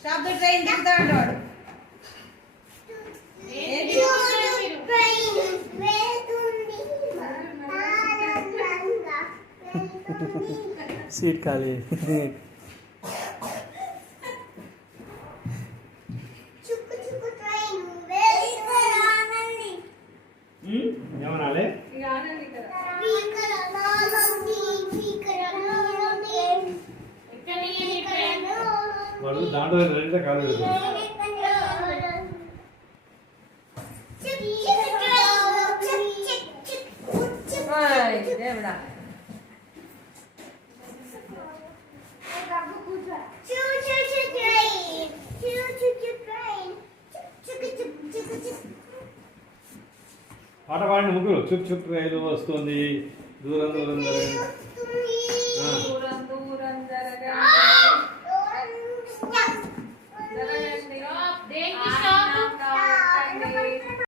Stop the train దిగుతాడట వాడు. Seat ఖాళీ. ఏమనాలి? వాడు దాంట్లో రెండే కాలేదు. దేవుడా పాట పాడిన ముగ్గురు చుక్ చుక్ రైలు వస్తుంది దూరం దూరం దూరం.